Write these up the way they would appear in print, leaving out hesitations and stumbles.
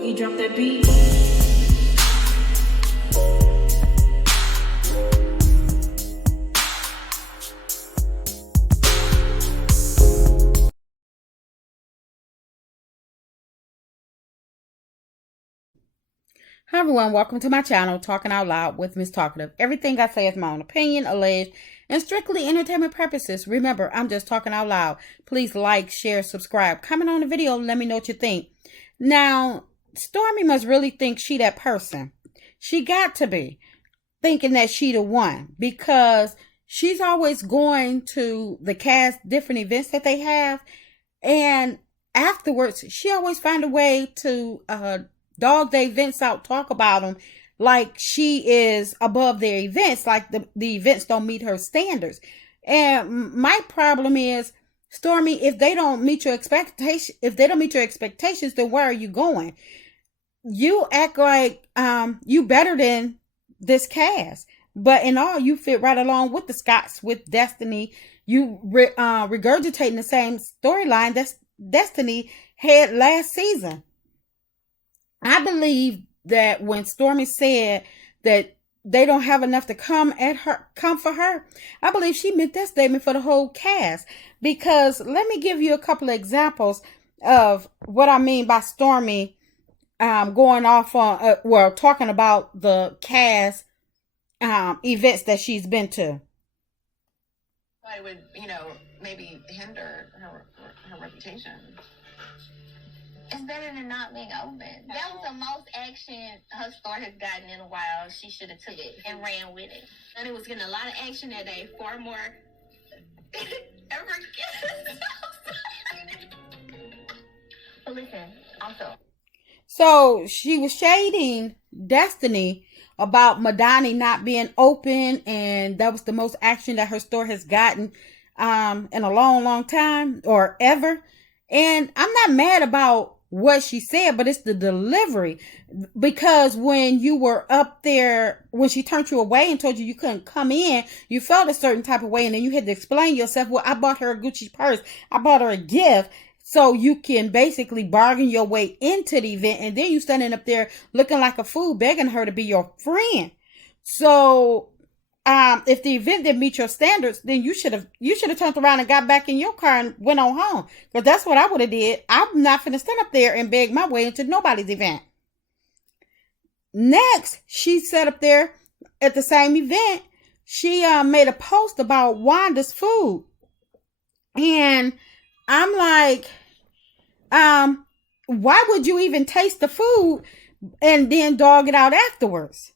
Boogie, drop that beat. Hi everyone, welcome to my channel, Talking Out Loud with Miss Talkative. Everything I say is my own opinion, alleged, and strictly entertainment purposes. Remember, I'm just talking out loud. Please like, share, subscribe, comment on the video, let me know what you think. Now, Stormi must really think she that person. She got to be thinking that she the one, because she's always going to the cast different events that they have, and afterwards she always find a way to dog the events out, talk about them like she is above their events, like the events don't meet her standards. And my problem is, Stormi, if they don't meet your expectations, then where are you going? You act like you better than this cast, but in all, you fit right along with the Scots, with Destiny. You regurgitating the same storyline that's Destiny had last season. I believe that when Stormi said that they don't have enough to come for her, I believe she meant that statement for the whole cast. Because let me give you a couple of examples of what I mean by Stormi going off on, talking about the cast events that she's been to. It would, maybe hinder her reputation. It's better than not being open. That was the most action her store has gotten in a while. She should have took it and ran with it. And it was getting a lot of action that day, far more ever again. But listen, also. So she was shading Destiny about Madani not being open, and that was the most action that her store has gotten in a long, long time, or ever. And I'm not mad about what she said, but it's the delivery. Because when you were up there, when she turned you away and told you couldn't come in, you felt a certain type of way, and then you had to explain yourself. Well, I bought her a Gucci purse, I bought her a gift, so you can basically bargain your way into the event, and then you standing up there looking like a fool, begging her to be your friend. So if the event didn't meet your standards, then you should have turned around and got back in your car and went on home. Because that's what I would have did. I'm not finna stand up there and beg my way into nobody's event. Next, she sat up there at the same event. She made a post about Wanda's food. And I'm like, why would you even taste the food and then dog it out afterwards?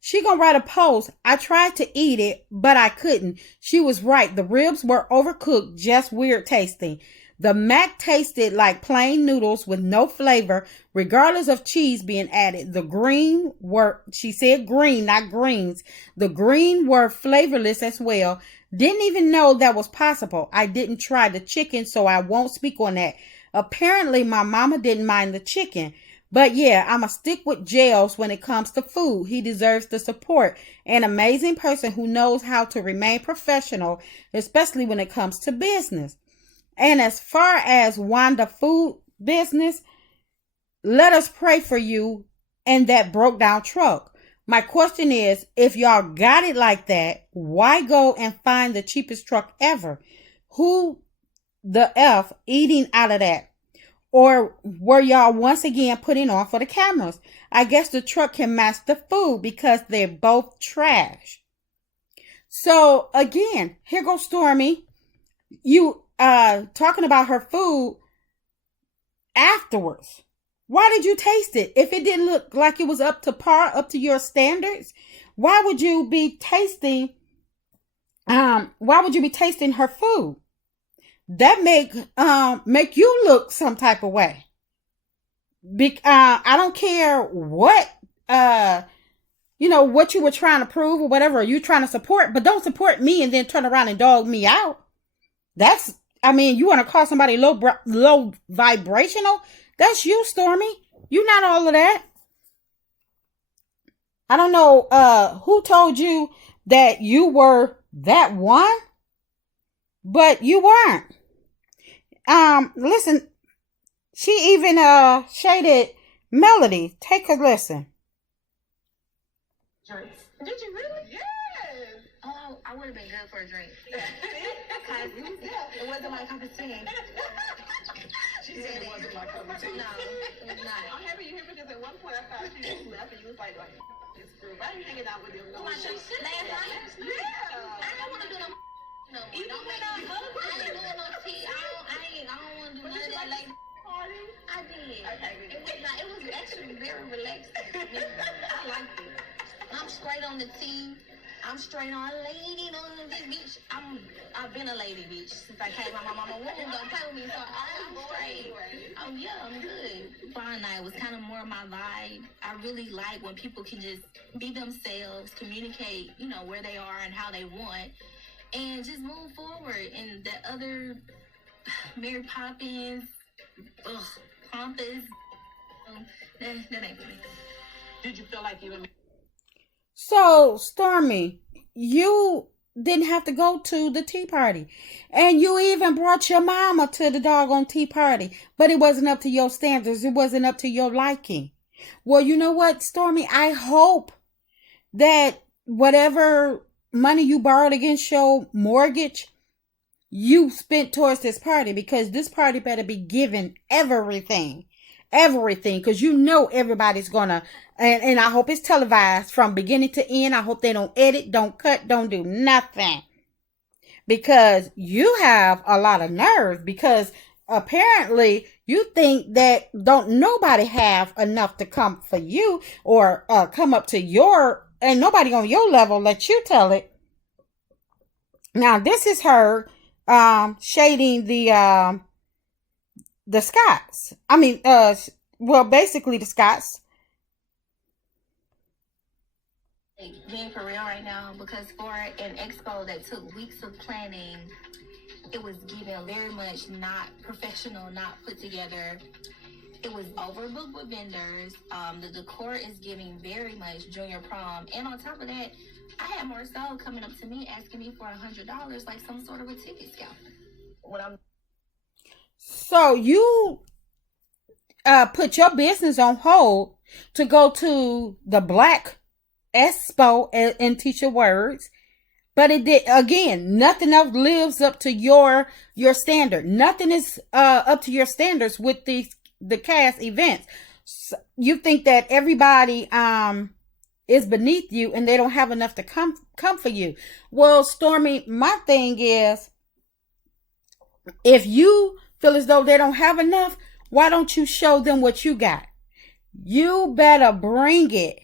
She gonna write a post. I tried to eat it, but I couldn't. She was right. The ribs were overcooked, just weird tasting. The mac tasted like plain noodles with no flavor, regardless of cheese being added. The green were, she said green, not greens. The green were flavorless as well. Didn't even know that was possible. I didn't try the chicken, so I won't speak on that. Apparently, my mama didn't mind the chicken. But yeah, I'ma stick with Jails when it comes to food. He deserves the support. An amazing person who knows how to remain professional, especially when it comes to business. And as far as Wanda food business, let us pray for you and that broke down truck. My question is, if y'all got it like that, why go and find the cheapest truck ever? Who the F eating out of that? Or were y'all once again putting on for the cameras? I guess the truck can match the food because they're both trash. So again, here goes Stormi. You talking about her food afterwards. Why did you taste it? If it didn't look like it was up to par, up to your standards, why would you be tasting her food? That make you look some type of way. I don't care what what you were trying to prove or whatever you trying to support, but don't support me and then turn around and dog me out. You want to call somebody low vibrational? That's you, Stormi. You not all of that. I don't know who told you that you were that one, but you weren't. Listen, she even shaded Melody, take a listen. Drinks. Did you really? Yes. Oh, I would have been good for a drink. Cause it wasn't my cup of tea. She said it wasn't my cup of tea. No, it was not. I'm happy you here because at one point I thought she just left and you was like this group. I ain't hanging out with them no more. Last night? Yeah. I don't want to do no more. Even Don't when make I me. hug I ain't you. doing no tea. I don't want to do But none did of you that. like Like, party? I did. Okay, It was not. It was actually very relaxing. I liked it. I'm straight on the tea. I'm straight on lady on this bitch. I've been a lady bitch since I came out my mama womb. Don't play with me, so I'm straight. Oh yeah, I'm good. Fine night was kind of more my vibe. I really like when people can just be themselves, communicate, where they are and how they want, and just move forward. And the other Mary Poppins, Pompous, that ain't for me. Did you feel like you and So, Stormi, you didn't have to go to the tea party. And you even brought your mama to the doggone tea party. But it wasn't up to your standards. It wasn't up to your liking. Well, you know what, Stormi? I hope that whatever money you borrowed against your mortgage, you spent towards this party. Because this party better be given everything. Everything. Because you know everybody's going to... And I hope it's televised from beginning to end. I hope they don't edit, don't cut, don't do nothing. Because you have a lot of nerve. Because apparently you think that don't nobody have enough to come for you or come up to your... And nobody on your level let you tell it. Now this is her shading the Scots. I mean, basically the Scots. Being for real right now, because for an expo that took weeks of planning, it was given very much not professional, not put together. It was overbooked with vendors. The decor is giving very much junior prom, and on top of that, I had Marcel coming up to me asking me for $100, like some sort of a ticket scalper. So you put your business on hold to go to the Black Expo and teach your words, but it did again. Nothing else lives up to your standard. Nothing is up to your standards with the cast events. So you think that everybody is beneath you and they don't have enough to come for you. Well, Stormi, my thing is, if you feel as though they don't have enough, why don't you show them what you got? You better bring it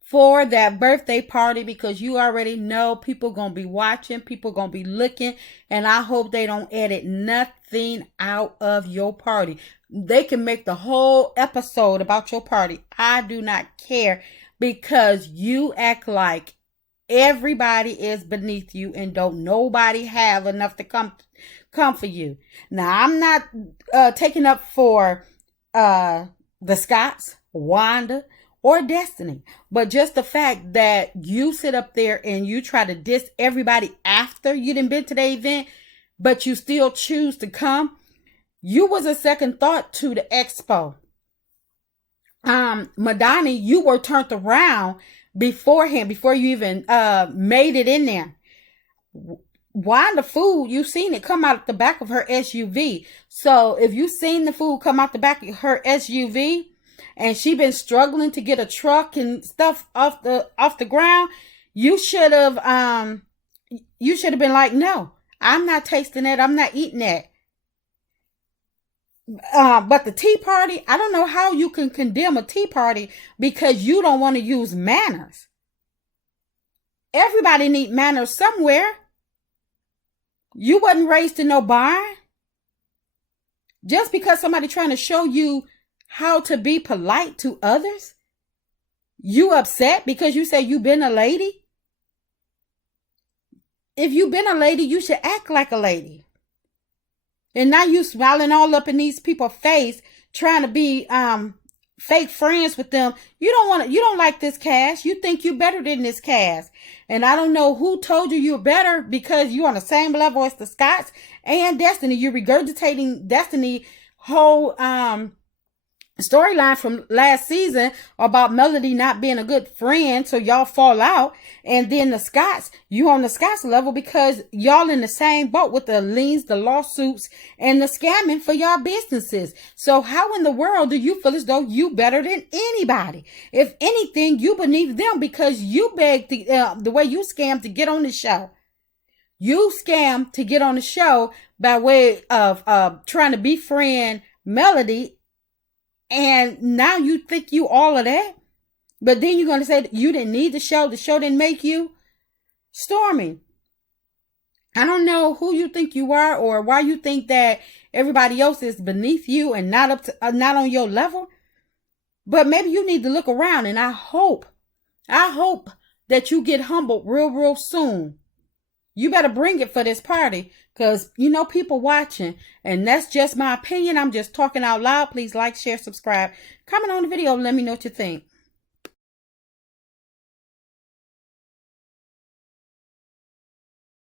for that birthday party, because you already know people gonna be watching, people gonna be looking, and I hope they don't edit nothing out of your party. They can make the whole episode about your party. I do not care, because you act like everybody is beneath you and don't nobody have enough to come for you. Now, I'm not taking up for the Scots, Wanda, or Destiny, but just the fact that you sit up there and you try to diss everybody after you done been to the event, but you still choose to come. You was a second thought to the expo. Madani, you were turned around beforehand, before you even made it in there. Wanda food, you seen it come out the back of her SUV. So if you seen the food come out the back of her SUV, and she been struggling to get a truck and stuff off the ground, you should have been like, no, I'm not tasting that, I'm not eating that. But the tea party, I don't know how you can condemn a tea party because you don't want to use manners. Everybody need manners somewhere. You wasn't raised in no barn. Just because somebody trying to show you how to be polite to others, you upset because you say you been a lady? If you been a lady, you should act like a lady. And now you smiling all up in these people's face, trying to be fake friends with them. You don't like this cast. You think you better than this cast. And I don't know who told you you're better, because you're on the same level as the Scots and Destiny. You're regurgitating Destiny whole storyline from last season about Melody not being a good friend, so y'all fall out. And then the Scotts, you on the Scotts level because y'all in the same boat with the liens, the lawsuits, and the scamming for y'all businesses. So how in the world do you feel as though you better than anybody? If anything, you beneath them because you begged the way you scammed to get on the show. You scammed to get on the show by way of trying to befriend Melody. And now you think you all of that? But then you're going to say that you didn't need the show didn't make you? Stormi, I don't know who you think you are or why you think that everybody else is beneath you and not on your level. But maybe you need to look around, and I hope that you get humbled real soon. You better bring it for this party because, people watching. And that's just my opinion. I'm just talking out loud. Please like, share, subscribe. Comment on the video and let me know what you think.